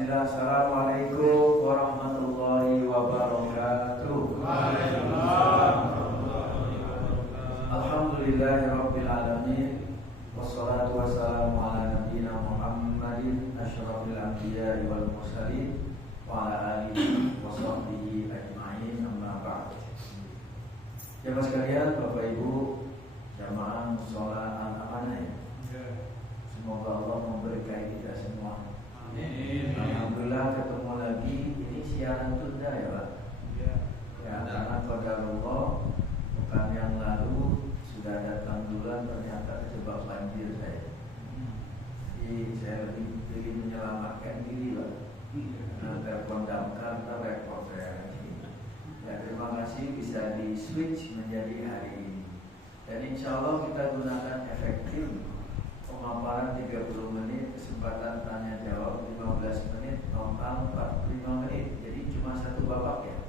Bismillah, assalamualaikum warahmatullahi wabarakatuh. Alhamdulillahirabbil alamin. Wassalatu wassalamu ala nabiyyina Muhammadin asyrafil anbiya'i wal mursalin wa ala alihi wa sahbihi ajma'in, amma ba'd. Jemaah sekalian, Bapak Ibu, jamaah mushola Al-Amanah, semoga Allah memberkahi kita semua. Amin. Alhamdulillah ketemu lagi. Ini siaran tunda ya Pak. Ya, karena qadarullah pekan yang lalu sudah datang bulan, ternyata terjebak banjir saya. Jadi saya lebih menyelamatkan diri Pak. Telepon damkar terrepot saya. Ya, terima kasih bisa di switch menjadi hari ini. Dan insya Allah kita gunakan efektif. Pemaparan 30 menit, kesempatan tanya jawab 15 menit, total 45 menit. Jadi cuma satu babak ya.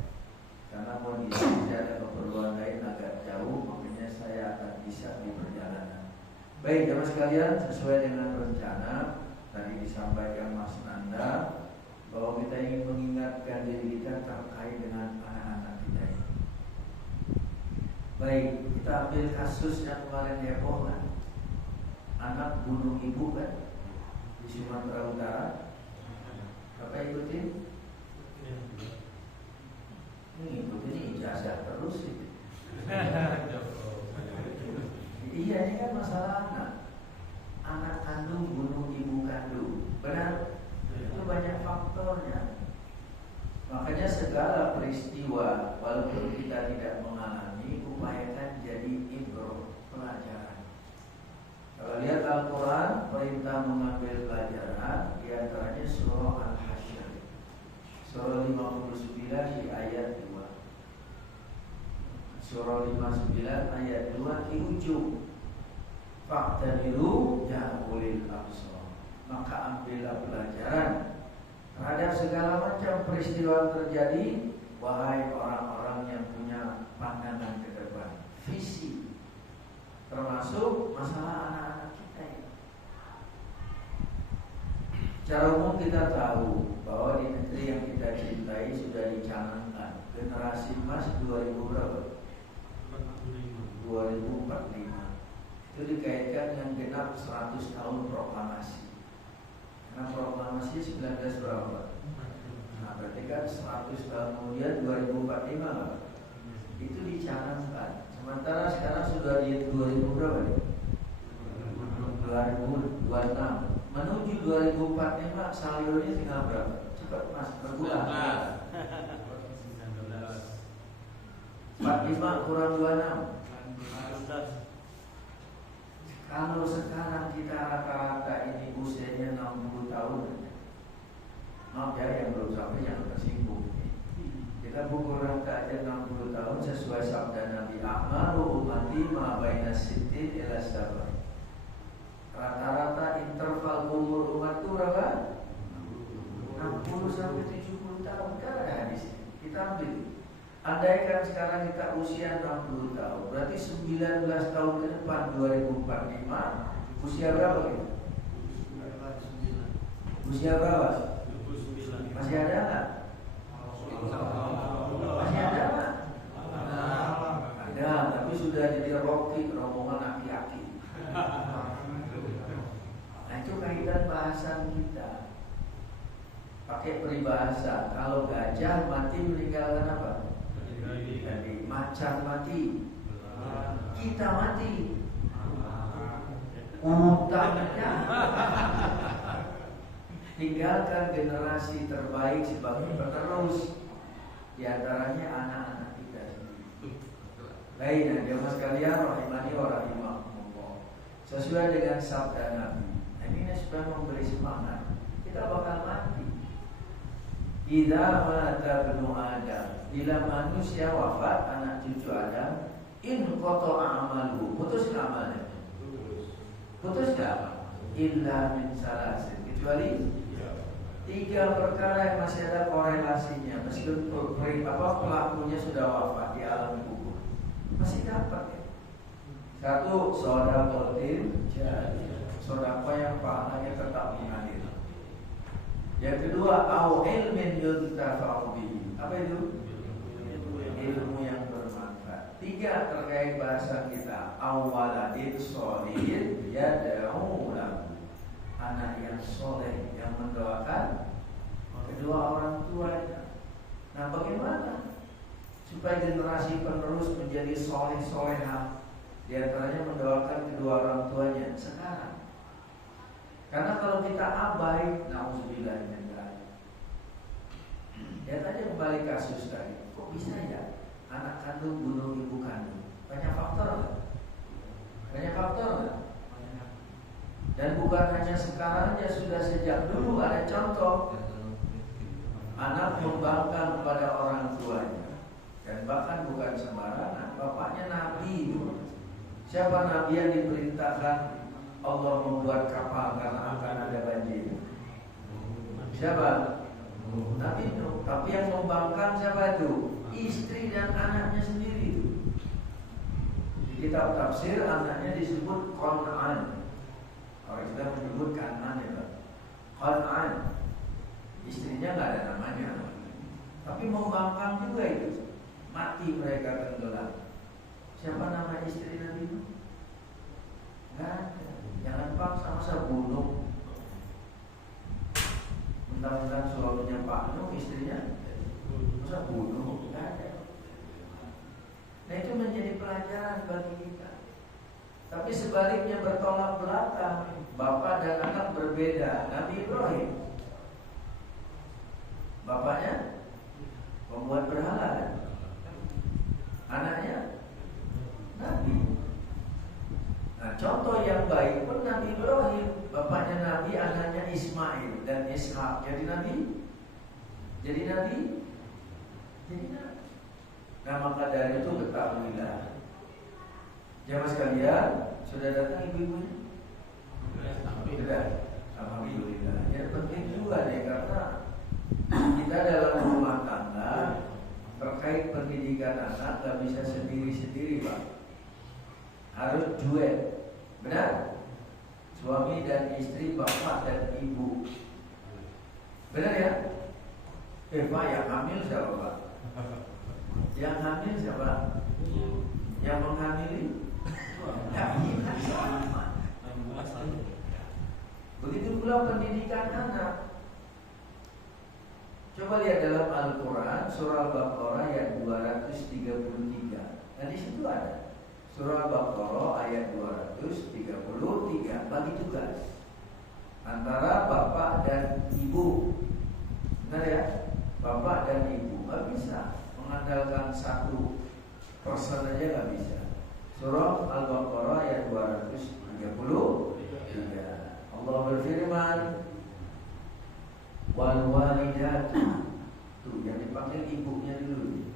Karena kondisi ada keperluan lain agak jauh, makanya saya akan bisa di perjalanan. Baik, jemaah sekalian, sesuai dengan rencana tadi disampaikan Mas Nanda bahwa kita ingin mengingatkan diri kita terkait dengan anak-anak kita ini. Baik, kita ambil kasus yang kemarin heboh kan. Anak bunuh ibu kan di Sumatera Utara. Bapak ikutin? Ini ikutin ijazah terus ini. Iya, ini kan masalah anak. Anak kandung bunuh ibu kandung. Benar? Itu banyak faktornya. Makanya segala peristiwa walaupun kita tidak mengalami, upayakan jadi ibroh, pelajaran. Kalau lihat Al-Quran, perintah mengambil pelajaran, di antaranya surah Al-Hasyr, surah 59 di ayat 2. Surah 59 ayat 2 di ujung. Fa'tabiru ya ulil absar. Maka ambillah pelajaran terhadap segala macam peristiwa terjadi, wahai orang-orang yang punya pandangan ke depan, visi. Termasuk masalah anak-anak kita ini. Secara umum kita tahu bahwa di negeri yang kita cintai sudah dicanangkan generasi emas 2000 berapa? 2045. Itu dikaitkan dengan genap 100 tahun proklamasi. Karena proklamasi 19 berapa? Nah, berarti kan 100 tahun kemudian 2045 itu dicanangkan. Sementara sekarang sudah di 2000 berapa nih? 2026. Menuju 2045 saldonya tinggal berapa? Cepat Mas, berkurang. 45 kurang 26. Kalau sekarang kita rata-rata ini usianya 60 tahun. Maaf ya yang belum sampai yang tersinggung. Kita pukul rata aja 60 tahun sesuai sabda Nabi Ahmadu ummati ma baina sittin ila sabar. Rata-rata interval umur umat itu berapa? 60 sampai 70 tahun. Kan ada hadis. Kita ambil. Andaikan sekarang kita usia 60 tahun, berarti 19 tahun ke depan 2045 usia berapa kita? Usia berapa? Masih ada nggak? Masih ada nggak? Ada, tapi sudah jadi rombongan aki-aki. Nah itu kaitan bahasan kita. Pakai peribahasa, kalau gajah mati meninggalkan apa? Jadi macan mati, kita mati, utangnya. Tinggalkan generasi terbaik sebagai penerus, di antaranya anak-anak kita sendiri. Baik, nah jemaah sekalian rahimani wa rahimakumullah. Sesuai dengan sabda Nabi, ini sudah memberi semangat. Kita bakal mati. Idza mata ibnu Adam, bila manusia wafat anak cucu Adam, in qata'a amalu, putus amalnya. Putus amal. Illa min salasin, kecuali 3 perkara yang masih ada korelasinya, meskipun pelakunya sudah wafat di alam kubur, masih dapat ya. 1, sedekah jariyah, sedekah yang pahalanya tetap mengalir. Yang kedua, au ilmin yuntafa'u bihi. Apa itu? Ilmu yang bermanfaat. Tiga, terkait bahasa kita, awaladin sholihin yad'u lahu. Anak yang soleh yang mendoakan kedua orang tuanya. Nah, bagaimana supaya generasi penerus menjadi soleh-solehah? Di antaranya mendoakan kedua orang tuanya sekarang. Karena kalau kita abai, nauzubillah min dzalik. Lihat aja kembali kasus tadi. Kok bisa ya anak kandung bunuh ibu kandung? Banyak faktor nggak? Banyak faktor nggak? Dan bukan hanya sekarang, ya sudah sejak dulu ada contoh anak membangkang kepada orang tuanya. Dan bahkan bukan sembarangan, bapaknya nabi. Siapa nabi yang diperintahkan Allah membuat kapal karena akan ada banjir? Siapa? Nabi Nuh. Tapi yang membangkang siapa itu? Istri dan anaknya sendiri. Di kitab tafsir anaknya disebut Qan'an. Kalau kita menyebut Kan'an ya Pak. Qan'an. Istrinya nggak ada namanya. Tapi membangkang juga itu. Mati mereka tenggelam. Siapa nama istri Nabi Nuh? Nggak ada. Jangan paksa, masa bunuh. Mentang-mentang suaminya Pak Nuh, istrinya masa bunuh? Nggak ada. Nah, itu menjadi pelajaran bagi kita. Tapi sebaliknya bertolak belakang, bapak dan anak berbeda. Nabi Ibrahim, bapaknya membuat berhala kan? Anaknya Nabi. Nah, contoh yang baik pun Nabi Ibrahim, bapaknya Nabi, anaknya Ismail dan Ishak. Jadi Nabi. Nah, maka dari itu ketahuilah, jamaah sekalian, sudah datang ibu-ibunya? Sudah. Alhamdulillah. Yang penting juga nih, karena kita dalam rumah tangga terkait pendidikan anak gak bisa sendiri-sendiri, Pak. Harus duet. Benar? Suami dan istri, bapak dan ibu. Benar ya? Pak, yang hamil siapa, Pak? Yang hamil siapa? Yang menghamili? Begitu pula pendidikan anak. Coba lihat dalam Al-Quran, surah Al-Baqarah ayat 233. Dan di situ ada surah Al-Baqarah ayat 233, bagi tugas antara bapak dan ibu. Benar ya? Bapak dan ibu nggak bisa mengandalkan satu person aja, nggak bisa. Surah Al-Baqarah ayat 233. Allah berfirman, wal walidatu, tuh yang dipanggil ibunya dulu,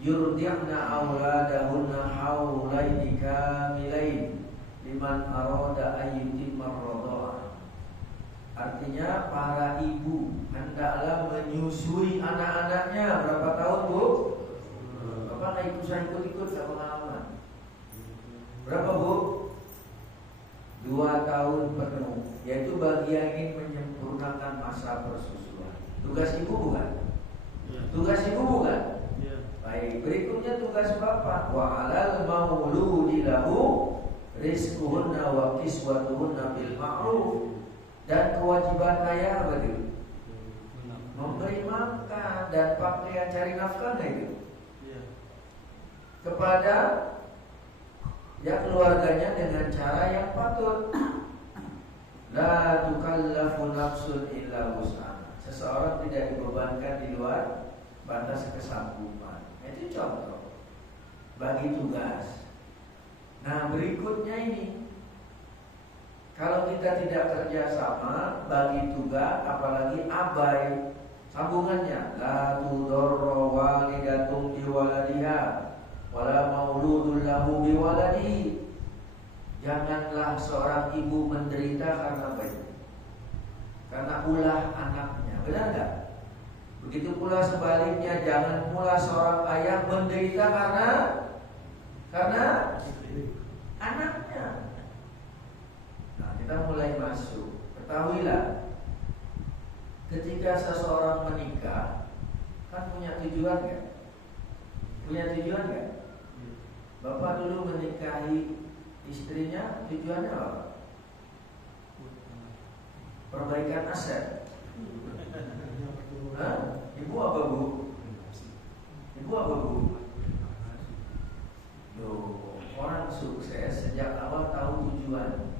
yurdi'na auladahunna haulaini kamilain liman arada ayyutimma ar-radha'ah. Artinya para ibu hendaklah menyusui anak-anaknya berapa tahun, Bu? Bapak nggak ikut-ikut gak pengalaman. Berapa, Bu? 2 tahun penuh, yaitu bagi yang ingin menyempurnakan masa persusuan. Tugas ibu bukan? Tugas ibu bukan? Baik, berikutnya tugas bapak. Wa 'alal mauludi lahu rizquhunna wa kiswatuhunna bil ma'ruf. Dan kewajiban ayah apa itu? Memberi makan dan pakaian, cari nafkah itu kepada ya keluarganya dengan cara yang patut. La tukallafu nafsun illa wus'aha. Seseorang tidak dibebankan di luar batas kesanggupan. Itu contoh bagi tugas. Nah, berikutnya ini, kalau kita tidak kerja sama bagi tugas, apalagi abai, sambungannya la tudorra walidatun biwaladiha wala mauludun lahu biwaladi. Janganlah seorang ibu menderita karena apa itu? Karena ulah anaknya. Benar enggak? Begitu pula sebaliknya, jangan pula seorang ayah menderita karena anaknya. Nah, kita mulai masuk. Ketahuilah, ketika seseorang menikah kan punya tujuan nggak? Punya tujuan nggak? Bapak dulu menikahi istrinya tujuannya apa? Perbaikan aset. Hah? Ibu apa bu? Ibu apa bu? Loh, orang sukses sejak awal tahu tujuan.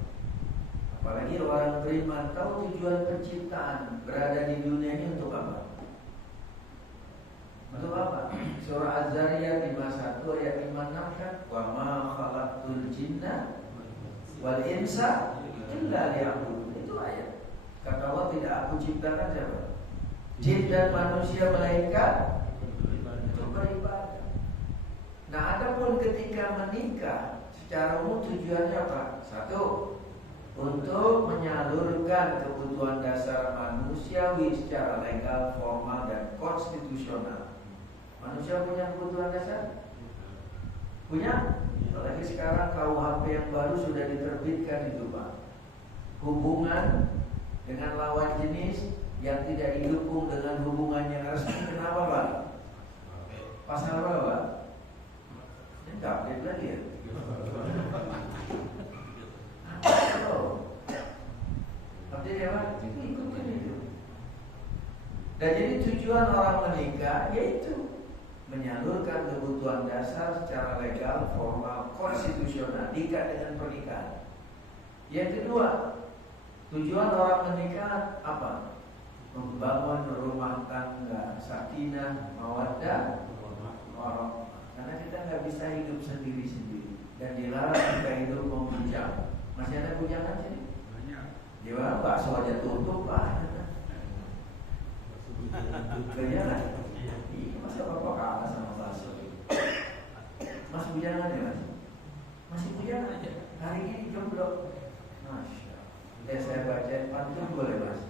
Apalagi orang beriman tahu tujuan penciptaan, berada di dunia ini untuk apa? Untuk apa? Surah Az-Zariyat 51 ayat 56 kan, wa ma khalaqtul jinna wal insa illa liya'budun. Itu ayat. Kata Allah, tidak aku ciptakan siapa? Jin dan manusia melainkan untuk beribadah. Nah, adapun ketika menikah secara umum tujuannya apa? Satu, untuk menyalurkan kebutuhan dasar manusiawi secara legal, formal, dan konstitusional. Manusia punya kebutuhan dasar? Punya? Apalagi sekarang KUHP yang baru sudah diterbitkan itu Pak. Hubungan dengan lawan jenis yang tidak didukung dengan hubungan yang resmi. Kenapa Pak? Pasal apa Pak? Ini tak update lagi ya? Update ya Pak? Ikutin itu. Dan jadi tujuan orang menikah yaitu menyalurkan kebutuhan dasar secara legal, formal, konstitusional, diikat dengan pernikahan. Yang kedua, tujuan orang menikah apa? Membangun rumah tangga, sakinah, mawaddah, warahmah. Karena kita nggak bisa hidup sendiri-sendiri dan dilarang kita hidup membujang. Masih ada bujangan sini? Banyak. Gimana bakso aja tutup Pak? Bujangan? Masa bapak kalah sama bakso? Mas bujangan ya Mas? Masih bujangan aja. Hari ini jomblo. Masya Allah. Saya baca pantun boleh Mas?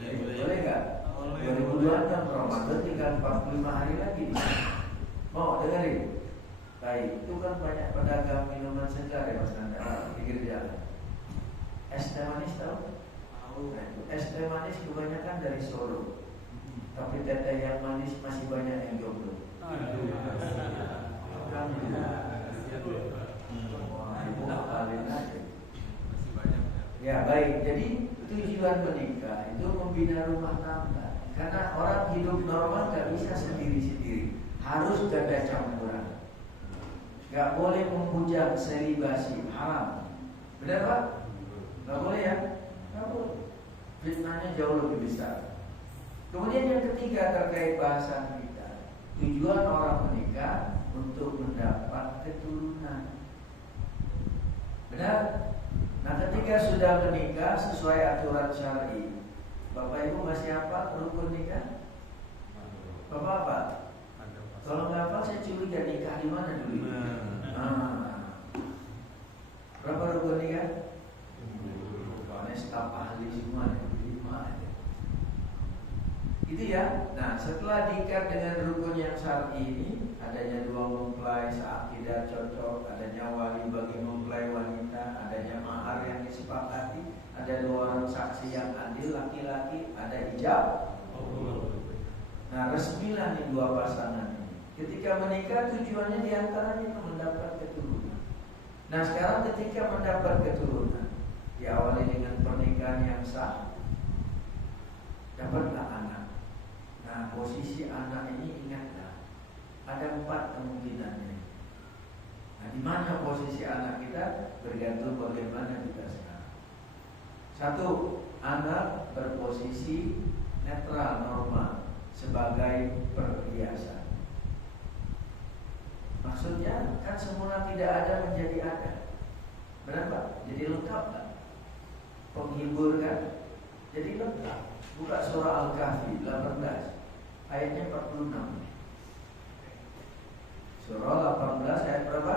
Boleh nggak? 2026 Ramadan tinggal 45 hari lagi. Mau dengerin? Baik, itu kan banyak pedagang minuman segar ya Mas Nanda, pinggir jalan. Es teh manis tahu? Nah, es teh manis kebanyakan dari Solo. Tapi teteh yang manis masih banyak yang jomblo. Ibu apalin aja. Ya baik, jadi tujuan menikah itu membina rumah tangga. Karena orang hidup normal gak bisa sendiri-sendiri, harus ganda campuran. Gak boleh membujang selibasi, haram. Benar Pak? Gak boleh ya? Gak boleh. Fitnahnya jauh lebih besar. Kemudian yang ketiga terkait bahasan kita, tujuan orang menikah untuk mendapat keturunan. Benar? Nah ketika sudah menikah sesuai aturan syar'i, Bapak Ibu masih hafal rukun nikah? Bapak apa? Kalau nggak hafal saya curiga nikah di mana dulu? Berapa rukun nikah? Ini staf ahli semua nih, 5 aja. Itu ya. Nah setelah diikat dengan rukun yang syar'i ini, adanya 2 mempelai seakidah cocok, adanya wali bagi mempelai wanita, adanya mahar yang disepakati, ada 2 orang saksi yang adil laki-laki, ada ijab. Nah resmilah nih 2 pasangan ini. Ketika menikah tujuannya diantaranya mendapat keturunan. Nah sekarang ketika mendapat keturunan, diawali dengan pernikahan yang sah, dapatlah anak. Nah posisi anak ini ingatlah, ada 4 kemungkinannya. Nah di mana posisi anak kita bergantung bagaimana kita sekarang. 1, anak berposisi netral normal sebagai perhiasan. Maksudnya kan semula tidak ada menjadi ada. Benar Pak? Jadi lengkap kan? Penghibur kan? Jadi lengkap. Buka surah Al-Kahfi 18 ayatnya 46. Surah 18 ayat berapa?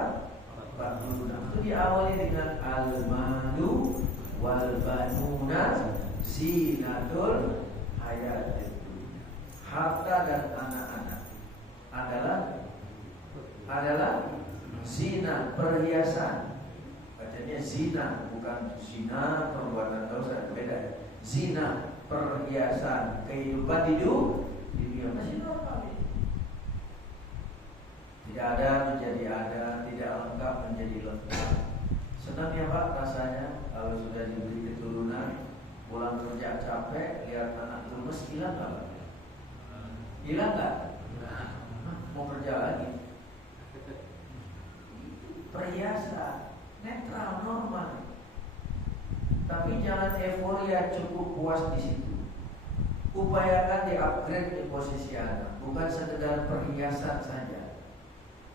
46. Itu diawali dengan al-malu wal banuna zinatul hayatid dunya. Harta dan anak-anak adalah zina, perhiasan. Bacanya zina, bukan zina perbuatan dosa, beda. Zina, perhiasan kehidupan di dunia masih normal ini. Tidak ada menjadi ada, tidak lengkap menjadi lengkap. Senang ya Pak rasanya kalau sudah diberi keturunan, pulang kerja capek, lihat anak gemes, hilang nggak Pak? Hilang nggak? Mau kerja lagi. Perhiasan netral normal. Tapi jangan euforia cukup puas di situ. Upayakan di-upgrade di posisi anak, bukan sekedar perhiasan saja.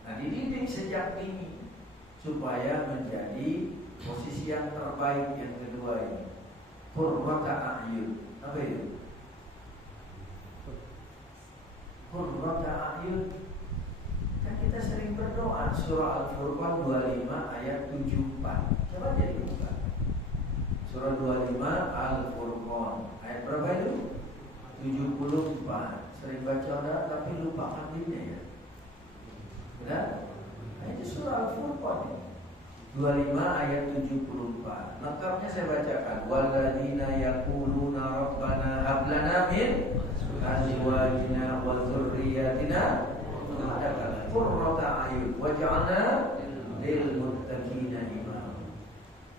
Nah, dididik sejak dini supaya menjadi posisi yang terbaik yang kedua ini. Qurrata a'yun. Apa itu? Qurrata a'yun. Kan kita sering berdoa surah Al-Furqan 25 ayat 74. Coba jadi buka. Surah 25 Al-Furqan ayat berapa itu? 74. Sering baca orang tapi lupa artinya ya. Benar? Nah, itu surah Al-Furqan 25 ayat 74. Lengkapnya saya bacakan. Walladzina yaquluna rabbana hab lana min azwajina wa dzurriyyatina qurrata a'yun waj'alna lil muttaqina imama.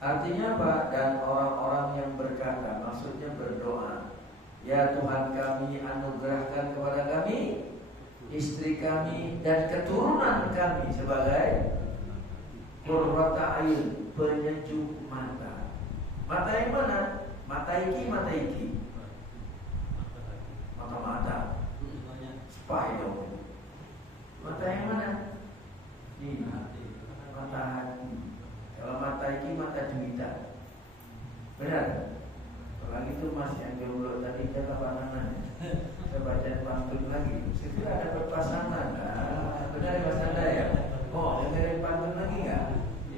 Artinya apa? Dan orang-orang yang berkata, maksudnya berdoa, ya Tuhan kami, anugerahkan kepada kami istri kami dan keturunan kami sebagai qurrata a'yun, penyejuk mata. Mata yang mana? Mata iki, mata iki. Mata-mata. Spy dong. Mata yang mana? Ini mata hati. Kalau mata iki mata juita. Benar? Kalau itu masih yang jomblo tadi jaga pandangan. Saya baca pantun lagi. Segera dapat pasangan. Benar ya Mas Anda ya? Oh, dengerin pantun lagi nggak?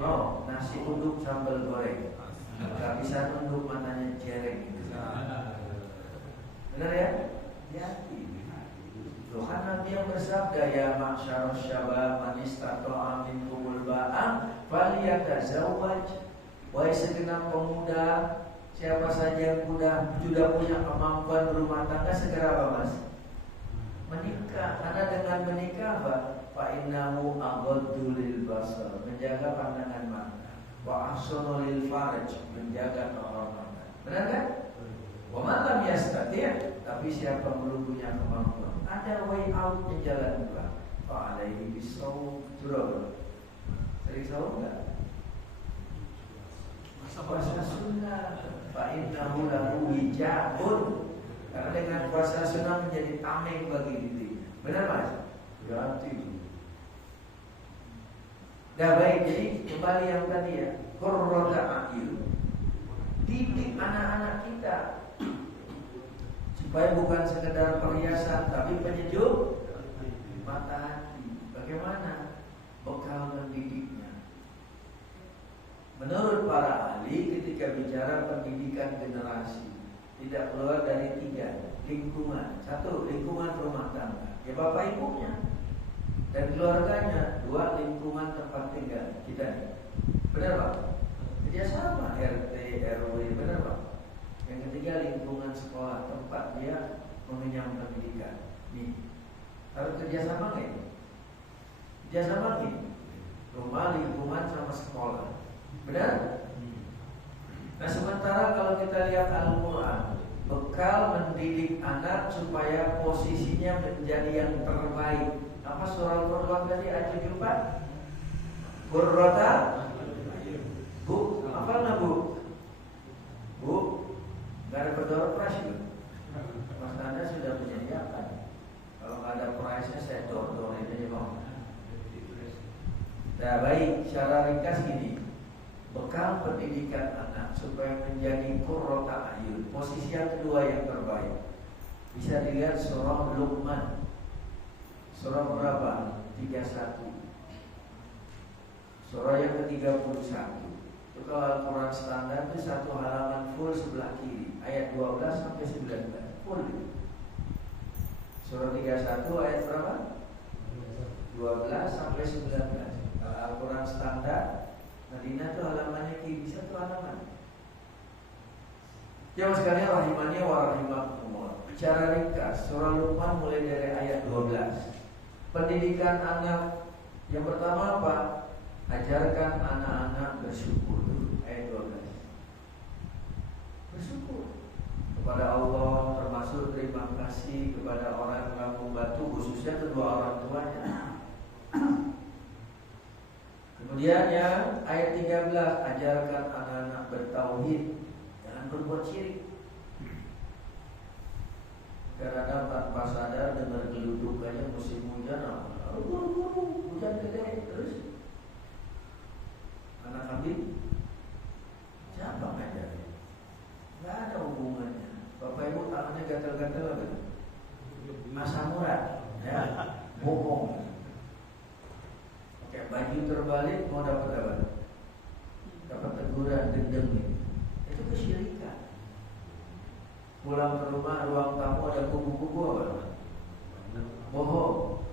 Oh, nasi uduk sambal goreng. Gak bisa nunduk matanya jereng. Benar ya? Hati. Tuhan Nabi yang bersabda, ya ma'syarus syabab man istata'a minkumul ba'ah falyatazawwaj. Wahai segenap pemuda, siapa saja yang sudah punya kemampuan berumah tangga, segera apa Mas? Menikah. Karena dengan menikah apa? Fa innahu aghaddu lil basar, menjaga pandangan mata. Wa ahsanu lil farj, menjaga kehormatan. Benar kan? Wa man lam yastati', tapi siapa belum punya kemampuan, ada way out-nya, jalan keluar. Fa alaihi bisawm. Surah. Sering sahur enggak? Puasa sunnah. Fa innahu lahu wijabun. Karena dengan puasa sunnah menjadi tameng bagi diri. Benar Mas? Berarti. Dah baik, jadi kembali yang tadi ya. Qurrata a'yun. Didik anak-anak kita supaya bukan sekedar perhiasan tapi penyejuk mata hati. Bagaimana bekal mendidiknya? Menurut para ahli, ketika bicara pendidikan generasi, tidak keluar dari 3 lingkungan. 1, lingkungan rumah tangga, ya bapak ibunya dan keluarganya. 2, lingkungan tempat tinggal kita. Benar Pak? Kerjasama RT, RW, benar Pak? Yang ketiga, lingkungan sekolah, tempat dia mengenyam pendidikan. Nih, harus kerjasama nggak ini? Kerjasama nih, rumah, lingkungan, sama sekolah. Benar? Nah, sementara kalau kita lihat Al-Quran, bekal mendidik anak supaya posisinya menjadi yang terbaik. Apa surah Al-Furqan tadi ayat 74? Qurrata Bu, apa nggak Bu? Bu, nggak ada bedor price itu. Mas Anda sudah menyediakan. Kalau nggak ada price-nya saya dodorin aja Bang. Nah baik, secara ringkas gini, bekal pendidikan anak supaya menjadi qurrata a'yun, posisi yang kedua yang terbaik, bisa dilihat surah Luqman. Surah berapa? 31. Surah yang ke-31. Itu kalau Al-Quran standar itu 1 halaman full sebelah kiri, ayat 12 sampai 19 full. Surah 31 ayat berapa? 12 sampai 19. Kalau Al-Quran standar Madinah itu halamannya kiri, 1 halaman. Jamaah sekalian rahimani wa rahimakumullah. Bicara ringkas, surah Luqman mulai dari ayat 12. Pendidikan anak yang pertama apa? Ajarkan anak-anak bersyukur. Ayat 12. Bersyukur kepada Allah, termasuk terima kasih kepada orang yang membantu, khususnya kedua orang tuanya. Kemudian yang ayat 13, ajarkan anak-anak bertauhid, jangan berbuat syirik. Karena tanpa sadar dengar geludukannya musim hujan, hujan gede, terus anak kambing siapa ngajarin? Nggak ada hubungannya. Bapak ibu tangannya gatal-gatal apa? Asam urat, ya, bohong. Pakai baju terbalik mau dapat apa? Dapat teguran, dendam. Itu kesyirikan. Pulang ke rumah, ruang tamu ada kubu-kubu apa? Bohong.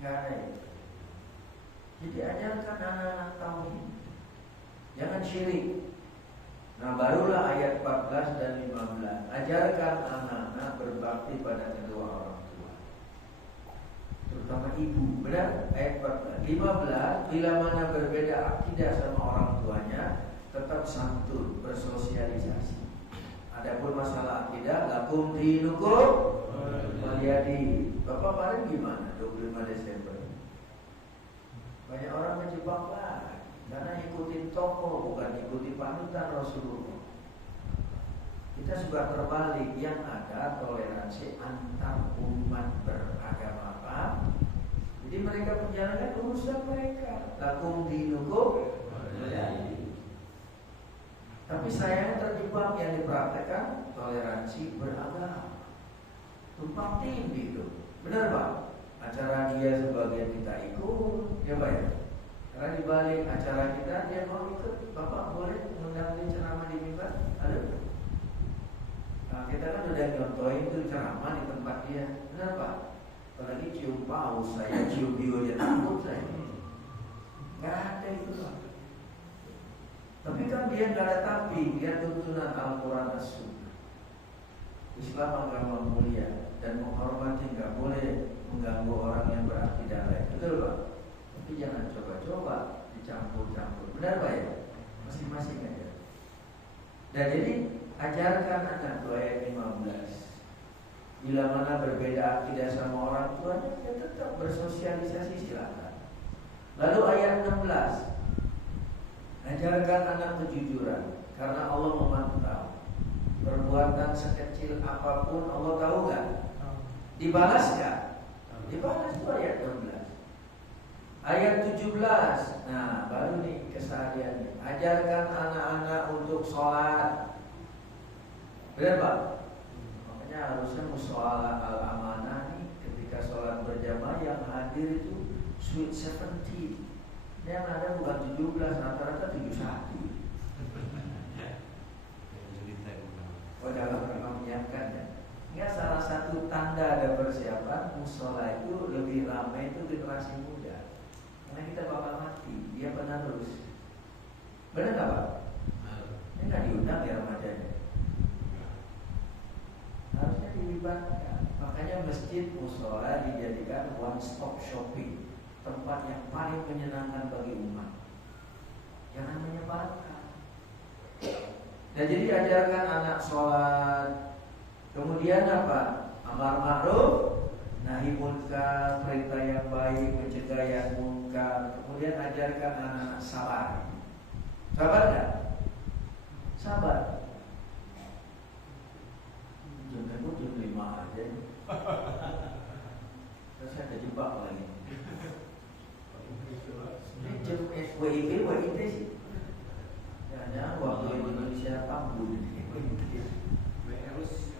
Nggak ada. Jadi ajarkan anak-anak tauhid, jangan syirik. Nah barulah ayat 14 dan 15. Ajarkan anak-anak berbakti pada kedua orang tua, terutama ibu. Benar? Ayat 14. 15. Bila mana berbeda akidah sama orang tuanya, tetap santun, bersosialisasi. Adapun masalah akidah, lakum dinukum waliyadi. Bapak kemarin gimana? 25 Desember. Banyak orang menjebak lah, karena ikutin tokoh, bukan ikuti panutan Rasulullah. Kita suka terbalik, yang ada toleransi antar umat beragama apa. Jadi mereka menjalankan urusan mereka. Lakum dinukum waliyadi. Tapi saya terjebak yang dipraktekkan toleransi beragama. Tumpang tindih itu. Benar Pak? Acara dia sebagian kita ikut, ya Pak ya? Karena di balik acara kita dia mau ikut. Bapak boleh mengundang dia ceramah di mimbar? Ada? Nah, kita kan udah nyontohin itu ceramah di tempat dia. Benar Pak? Apalagi cium paus, saya cium bionya takut saya. Nggak ada itu Pak. Tapi kan dia nggak ada tapi, dia tuntunan Al-Quran As-Sunnah. Islam agama mulia dan menghormati, nggak boleh mengganggu orang yang berakidah lain. Betul Pak? Tapi jangan coba-coba dicampur-campur. Benar Pak ya? Masing-masing aja. Dan jadi ajarkan anak tuh ayat 15. Bila mana berbeda akidah sama orang tuanya, ya tetap bersosialisasi, silakan. Lalu ayat 16. Ajarkan anak kejujuran, karena Allah memantau. Perbuatan sekecil apapun Allah tahu gak? Dibalas gak? Dibalas itu ayat 16. Ayat 17. Nah baru nih kesehariannya. Ajarkan anak-anak untuk sholat. Benar Pak? Makanya harusnya musola al-amanah nih, ketika sholat berjamaah yang hadir itu sweet 17. Yang ada bukan 17, rata-rata 71. Oh dalam memang menyiapkan ya. Enggak, salah satu tanda ada persiapan musola itu lebih ramai itu generasi muda. Karena kita bakal mati, dia penerus. Benar nggak Pak? Ini nggak diundang ya Ramadhannya. Harusnya dilibatkan. Makanya masjid musola dijadikan one stop shopping, tempat yang paling menyenangkan bagi umat. Jangan menyebalkan. Dan jadi ajarkan anak sholat. Kemudian apa? Amar ma'ruf, nahi munkar, perintah yang baik, mencegah yang munkar. Kemudian ajarkan anak sabar. Sabar nggak? Sabar. Jam 5 aja. Terus saya kejebak lagi. Ini jam WIB sih. Ya, waktu Indonesia tambun.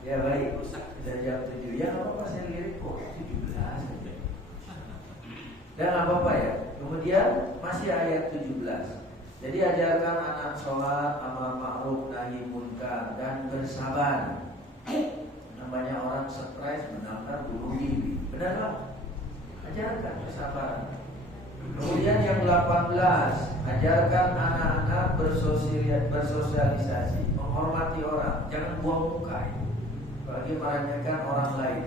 Ya baik, kita jam 7. Ya apa-apa, saya lirik kok 17. Dan apa-apa ya. Kemudian masih ayat 17. Jadi ajarkan anak sholat, amar ma'ruf, nahi munkar, dan bersabar. Namanya orang stres, menangkar, bunuh diri. Benar Pak? Ajarkan kesabaran. Kemudian yang 18, ajarkan anak-anak bersosialisasi, menghormati orang, jangan buang muka ya. Apalagi meremehkan orang lain.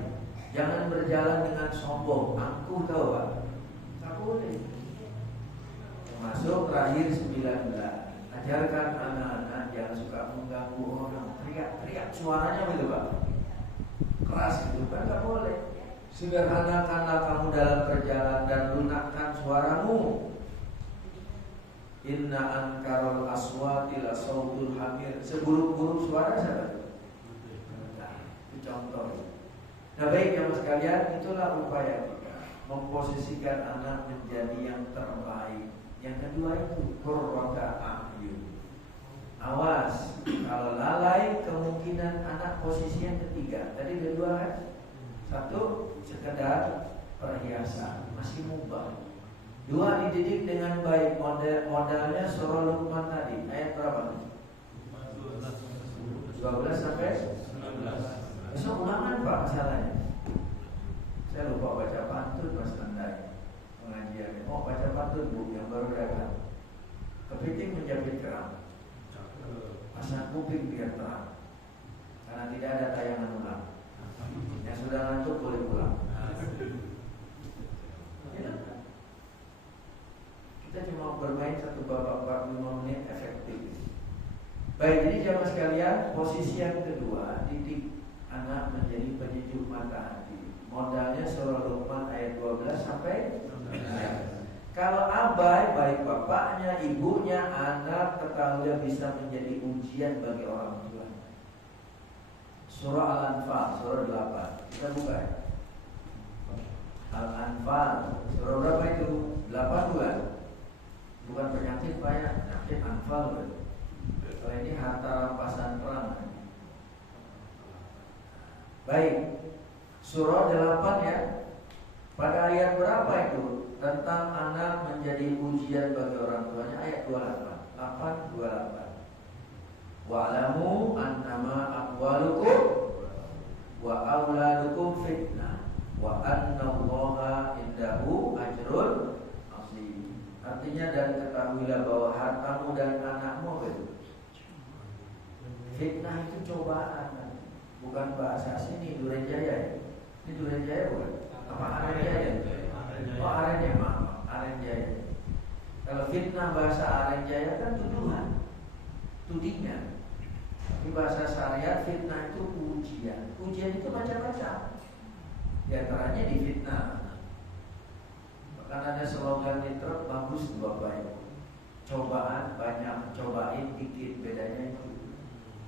Jangan berjalan dengan sombong, angkuh tahu Pak. Tak boleh. Termasuk terakhir 19. Ajarkan anak-anak jangan suka mengganggu orang, teriak-teriak suaranya begitu Pak. Keras itu kan tak boleh. Sederhanakanlah kamu dalam perjalanan dan lunakkan suaramu. Inna ankarul aswati la sautul hamir. Seburuk-buruk suara siapa? Itu contoh. Nah baik jamaah sekalian, itulah upaya kita memposisikan anak menjadi yang terbaik. Yang kedua itu qurrata a'yun. Awas, kalau lalai kemungkinan anak posisi yang ketiga. Tadi kedua kan? Satu, sekedar perhiasan, masih mubah. Dua, dididik dengan baik. Modalnya surah Luqman tadi. Ayat berapa? 12 sampai 19. Besok ulangan Pak masalahnya. Saya lupa baca pantun Mas Andai pengajiannya. Oh baca pantun Bu yang baru datang. Kepiting menjepit kerang, pasang kuping biar terang. Karena tidak ada tayangan ulang. Yang sudah ngantuk boleh pulang. Ya. Kita cuma bermain satu babak 45 menit efektif. Baik, jadi jamaah sekalian, posisi yang kedua, didik anak menjadi penyejuk mata hati. Modalnya surah Luqman ayat 12 sampai 19. Kalau abai, baik bapaknya, ibunya, anak ketahuilah bisa menjadi ujian bagi orang tua. Surah Al-Anfal, surah 8. Kita buka ya. Al-Anfal, surah berapa itu? 8 bukan? Bukan penyakit Pak ya, penyakit Anfal kan? Kalau ini harta rampasan perang. Baik, surah 8 ya. Pada ayat berapa itu? Tentang anak menjadi ujian bagi orang tuanya, ayat 28. 8:28. Wa'lamu annama amwalukum wa auladukum fitnah wa annallaha indahu ajrun azim. Artinya dan ketahuilah bahwa hartamu dan anakmu itu fitnah, itu cobaan. Bukan bahasa sini Duren Jaya. Ini Duren Jaya bukan? Apa Aren Jaya? Oh Aren Jaya, maaf, Aren Jaya. Kalau fitnah bahasa Aren Jaya kan tuduhan, tudingan. Tapi bahasa syariat fitnah itu ujian. Ujian itu macam-macam. Di antaranya di fitnah. Bahkan ada slogan di truk bagus tuh Bapak Ibu. Cobaan banyak, cobain dikit, bedanya itu.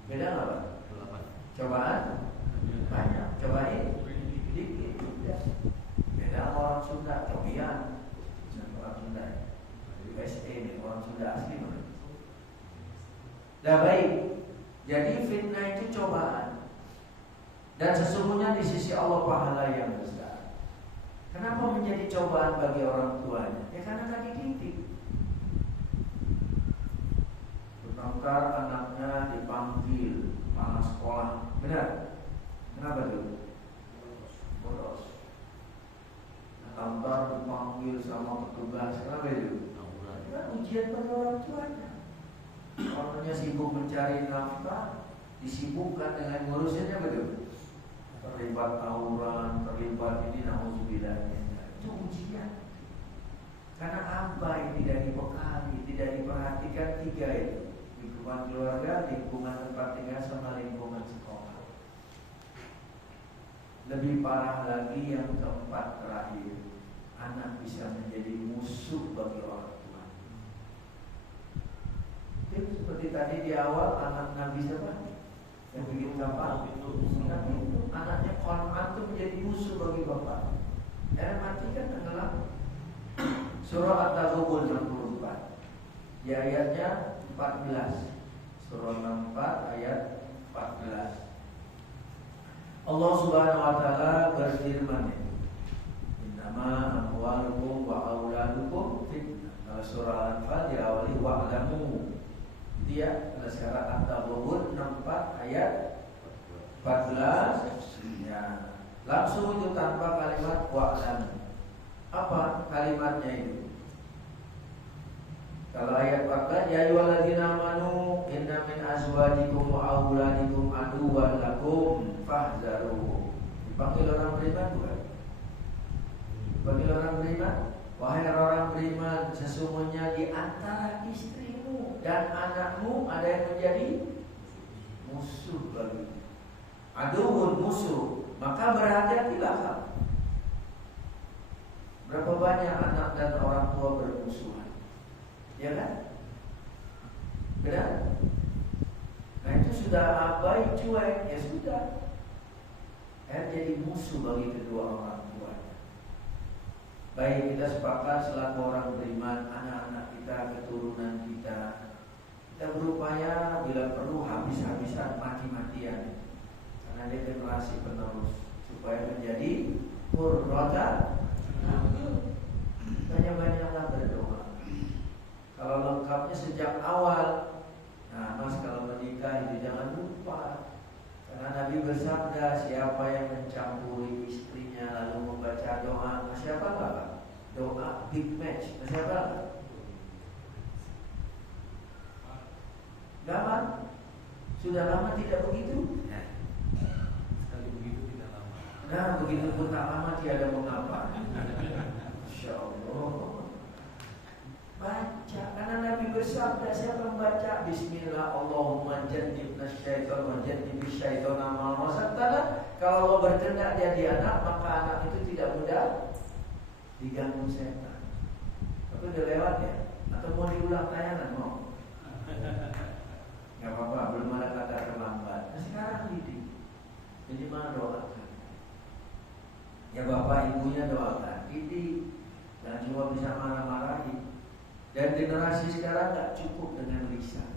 Beda nggak Pak? Cobaan banyak, cobain dikit. Beda orang Sunda, cobian. Orang Sunda, USA ini orang Sunda asli mana? Nah baik, jadi fitnah itu cobaan. Dan sesungguhnya di sisi Allah pahala yang besar. Kenapa menjadi cobaan bagi orang tuanya? Ya karena tadi didik. Bertengkar anaknya dipanggil kepala sekolah, benar? Kenapa tuh? Boros. Tantar dipanggil sama petugas, kenapa itu? Kan ujian bagi orang tuanya. Orangnya sibuk mencari nafkah, disibukkan dengan ngurusinnya betul. Terlibat tawuran, terlibat ini, nauzubillah. Itu ujian. Karena abai tidak dibekali, tidak diperhatikan tiga itu. Lingkungan keluarga, lingkungan tempat tinggal, sama lingkungan sekolah. Lebih parah lagi yang keempat terakhir, anak bisa menjadi musuh bagi orang tua. Itu seperti tadi di awal, anak Nabi siapa? Yang bikin kapal Nabi itu, anaknya Qur'an itu menjadi musuh bagi bapak. Dan mati kan tenggelam. Surah At-Taghabun 64. Di ayatnya 14. Surah 64 ayat 14. Allah Subhanahu wa taala berfirman, "Innama amwalukum wa auladukum fitnah." Kalau surah Al-Anfal diawali wa'lamu. Dia pada sekarang At-Taghabun 64 ayat 14. Ya, langsung itu tanpa kalimat wa'lamu. Apa kalimatnya itu? Kalau ayat 14, ya ayyuhalladzina amanu inna min azwajikum wa auladikum aduwwan lakum fahzaruhum. Dipanggil orang beriman bukan? Dipanggil orang beriman, wahai orang beriman, sesungguhnya di antara istrimu dan anakmu ada yang menjadi musuh bagimu. Aduwwun, musuh. Maka berhati-hatilah kamu. Berapa banyak anak dan orang tua bermusuhan? Ya kan? Benar? Nah itu sudah abai, cuek, ya sudah. Jadi musuh bagi kedua orang tua. Baik, kita sepakat selaku orang beriman, anak-anak kita, keturunan kita, kita berupaya bila perlu habis-habisan, mati-matian, karena dia generasi penerus, supaya menjadi qurrata. Banyak-banyaklah berdoa. Kalau lengkapnya sejak awal, nah mas kalau menikah itu jangan lupa, karena Nabi bersabda, siapa yang mencampuri istrinya lalu membaca doa, siapa enggak? Doa big match, siapa enggak? Lama? Sudah lama tidak begitu? Sekali begitu tidak lama. Nah begitu pun tak lama tiada mengapa. Insya Allah. Baca, karena Nabi bersabda, siapa membaca Bismillah Allahumma jannibna syaitan wa jannibish syaitana ma razaqtana. Kalau Allah berkehendak jadi anak, maka anak itu tidak mudah diganggu setan. Tapi udah lewat ya? Atau mau diulang tayangan mau? Gak apa-apa, belum ada kata terlambat. Nah sekarang didik, jadi mana doakan? Ya bapak ibunya doakan, didik, dan cuma bisa marah-marahin. Dan generasi sekarang gak cukup dengan lisan,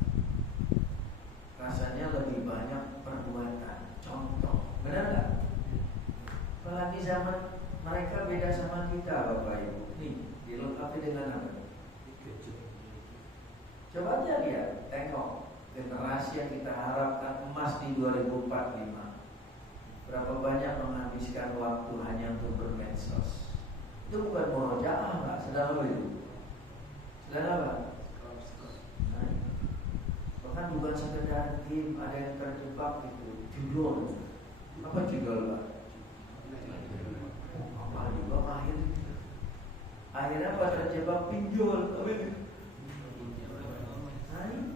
rasanya lebih banyak perbuatan, contoh. Benar gak? Apalagi zaman mereka beda sama kita Bapak Ibu. Nih, dilengkapi dengan apa? Coba aja lihat, tengok generasi yang kita harapkan emas di 2045. Berapa banyak menghabiskan waktu hanya untuk bermedsos. Itu bukan murojaah Pak, sedang apa itu? Sedang apa? Nah, bahkan bukan sekedar game, ada yang terjebak itu judul. Apa judul Pak? Apa juga mahir. Akhirnya apa terjebak pinjol? Apa itu? Nah itu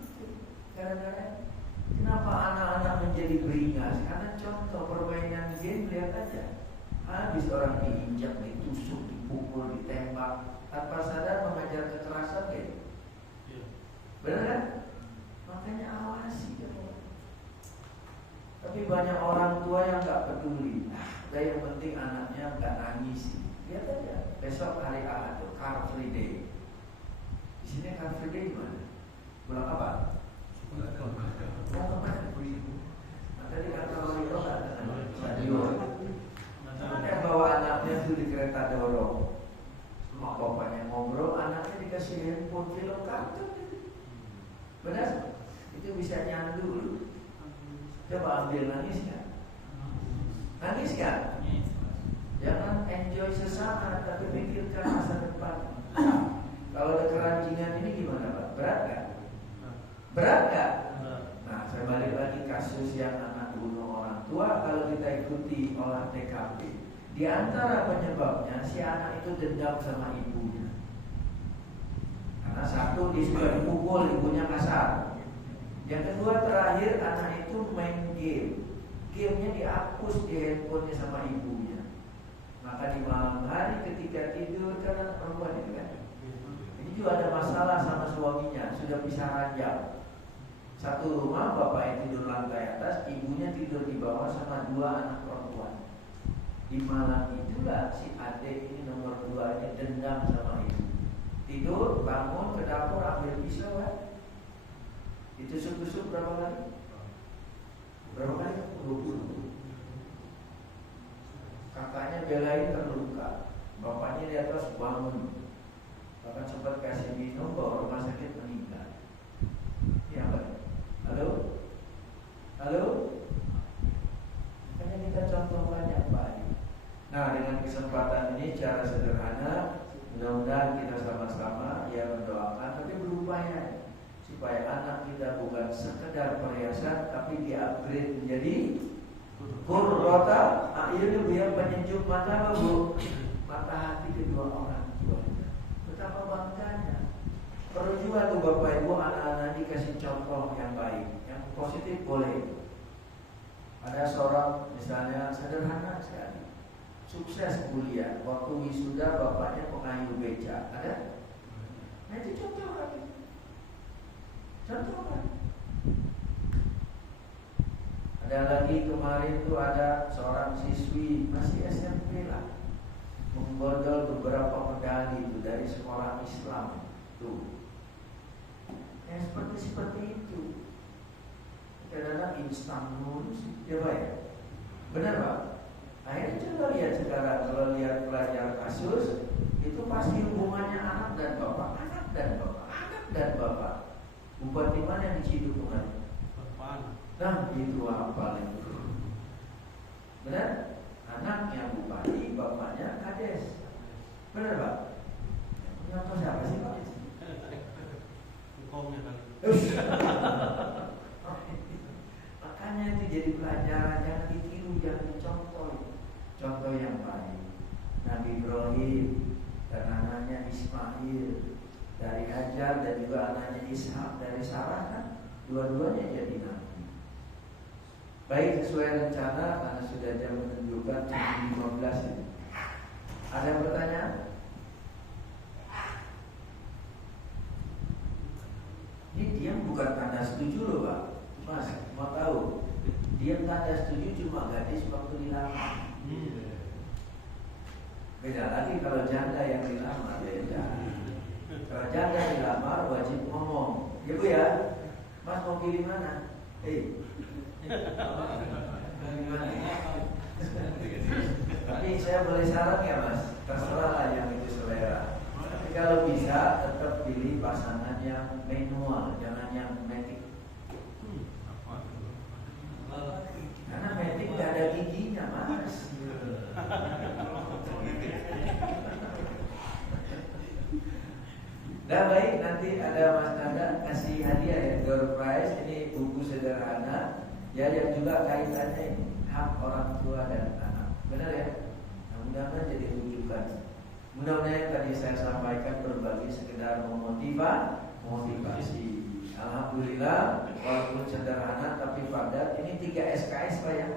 kadang-kadang kenapa anak-anak menjadi beringas? Karena contoh permainan game, lihat aja, habis orang diinjak, ditusuk, dipukul, ditembak, tanpa sadar mengajar kekerasan game. Benar kan? Makanya awasi kan. Tapi banyak orang tua yang nggak peduli. Udah yang penting anaknya nggak nangis. Lihat aja, besok hari Ahad tuh Car Free Day. Di sini Car Free Day gimana? Bulan apa? Tadi kata orang itu nggak ada stadion. Ada yang bawa anaknya tuh di kereta dorong. Semua bapaknya ngobrol, anaknya dikasih handphone film kartun. Benar? Itu bisa nyandu. Coba ambil, nangis kan? Nangis kan? Jangan enjoy sesaat, tapi pikirkan masa depan. Kalau ada keranjingan ini gimana Pak? Berat gak? Berat gak? Nah, saya balik lagi kasus yang anak bunuh orang tua. Kalau kita ikuti olah TKP, di antara penyebabnya si anak itu dendam sama ibunya. Karena satu, dia sudah dipukul, ibunya kasar. Yang kedua, terakhir anak itu main game. Gamenya dihapus di handphonenya sama ibunya. Maka di malam hari ketika tidur, karena perempuan itu kan, ini juga ada masalah sama suaminya, sudah bisa ranjau. Satu rumah, bapak yang tidur lantai atas, ibunya tidur di bawah sama dua anak perempuan. Di malam itulah si adik ini nomor 2 ini dendam sama ibu. Tidur, bangun, ke dapur, ambil pisau kan. Ditusuk-tusuk berapa kali? Berapa kali? 20. Kakaknya belain terluka, bapaknya di atas bangun, bahkan sempat kasih minum, bawa rumah sakit, meninggal. Ini apa? Halo? Halo? Makanya kita contoh banyak Pak. Nah dengan kesempatan ini cara sederhana Mudah-mudahan kita sama-sama ya mendoakan, tapi berupaya supaya anak kita bukan sekedar perhiasan, tapi di-upgrade menjadi qurrata a'yun, yang penyejuk mata Bu, mata hati kedua orang tua. Betapa bangganya. Perlu juga tuh Bapak Ibu anak-anak dikasih contoh yang baik, yang positif boleh. Ada seorang misalnya sederhana sekali, sukses kuliah, waktu wisuda bapaknya pengayuh beca, ada? Nah itu contoh lagi. Contoh kan? Ada lagi kemarin tuh ada seorang siswi masih SMP lah, membodol beberapa medali itu dari sekolah Islam tuh. Yang seperti itu. Kadang-kadang instan lulus, ya Pak ya? Benar Pak? Akhirnya coba lihat sekarang, kalau lihat pelajar kasus, itu pasti hubungannya anak dan bapak, anak dan bapak, anak dan bapak. Bupati mana yang diciduk kemarin? Nah itu apa itu? Benar? Anaknya bupati, bapaknya kades. Benar Pak? Contoh siapa sih Pak? Makanya itu jadi pelajaran, jangan ditiru, jangan dicontoh. Contoh yang baik. Nabi Ibrahim dan anaknya Ismail dari Hajar dan juga anaknya Ishak dari Sarah kan, dua-duanya jadi nabi. Baik, sesuai rencana karena sudah jam menunjukkan 15 ini. Ada pertanyaan? Ini diam bukan tanda setuju loh Pak. Mas, mau tahu? Diam tanda setuju cuma gadis waktu dilamar. Beda lagi kalau janda yang dilamar, beda. Kalau janda dilamar wajib ngomong. Ya Bu ya, Mas mau pilih mana? Tapi saya boleh saran ya Mas, terserah lah yang itu selera. Tapi kalau bisa tetap pilih pasangan yang manual, jangan yang matic. Karena matic gak ada giginya Mas. Nah baik, nanti ada Mas Nanda kasih hadiah ya, door prize. Ini buku sederhana ya, yang juga kaitannya ini hak orang tua dan anak. Benar ya? Nah, mudah-mudahan jadi rujukan. Mudah-mudahan yang tadi saya sampaikan berbagi sekedar motivasi. Alhamdulillah, walaupun sederhana tapi padat. Ini 3 SKS Pak ya.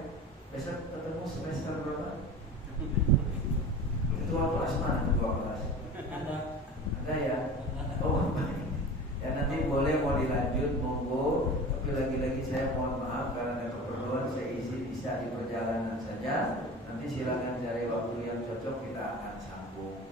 Besok ketemu semester berapa? Ketua kelas mana? Ketua kelas? Ada ya? Oh, ya nanti boleh mau dilanjut, monggo. Tapi lagi-lagi saya mohon maaf karena ada keperluan, saya izin bisa di perjalanan saja. Nanti silakan cari waktu yang cocok, kita akan sambung.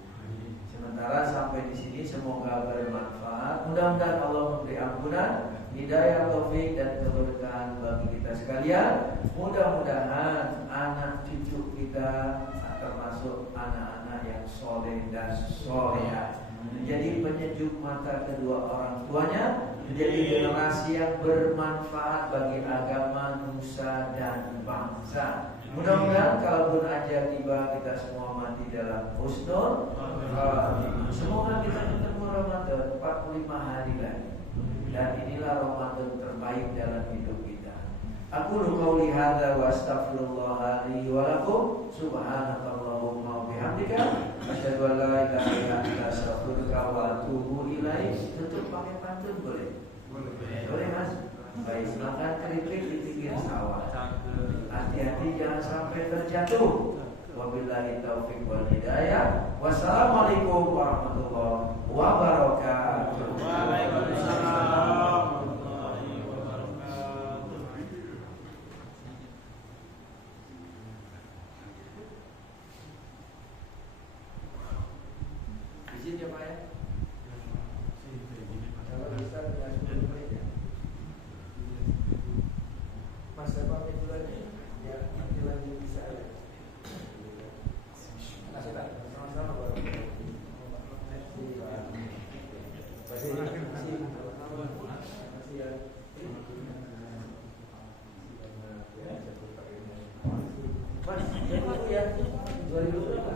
Sementara sampai di sini semoga bermanfaat. Mudah-mudahan Allah memberi ampunan, hidayah, taufik dan keberkahan bagi kita sekalian. Mudah-mudahan anak cucu kita termasuk anak-anak yang soleh dan soleha, menjadi penyejuk mata kedua orang tuanya, menjadi generasi yang bermanfaat bagi agama, nusa dan bangsa. Mudah-mudahan kalaupun ajal tiba kita semua mati dalam husnul khatimah. Semoga kita ketemu Ramadan 45 hari lagi, dan inilah Ramadan terbaik dalam hidup kita. Aku qauli hadza wa astaghfirullah li wa lakum. Subhanakallahumma wa bihamdika asyhadu an la ilaha illa anta astaghfiruka wa atubu ilaik. Tutup pakai pantun boleh? Boleh Mas? Baik, makan keripik di pinggir sawah. Hati-hati jangan sampai terjatuh. Wabillahi taufiq wal hidayah. Wassalamualaikum warahmatullahi wabarakatuh. Waalaikumsalam. Izin ya Pak ya. Kalau bisa dengan 10 menit ya. Mas saya pamit dulu aja. Ya, nanti lanjut bisa ya. Makasih Pak. Sama-sama Pak. Makasih ya. Mas, ya. 2000 berapa?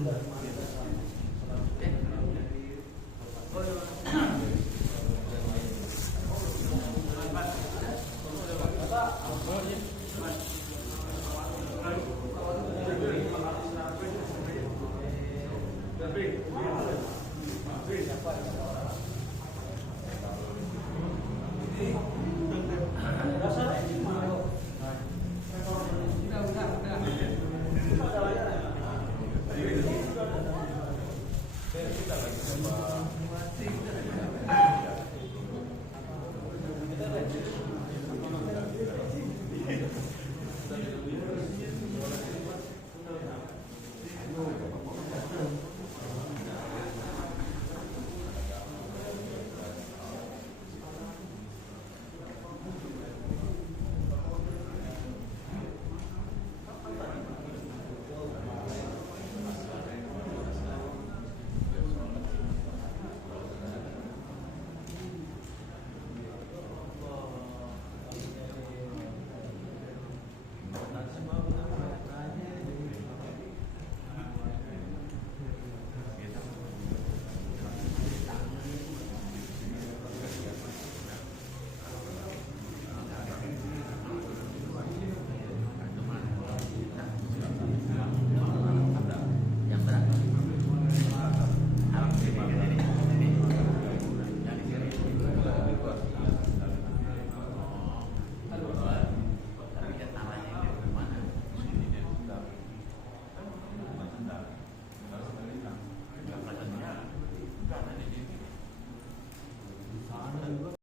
Sudah.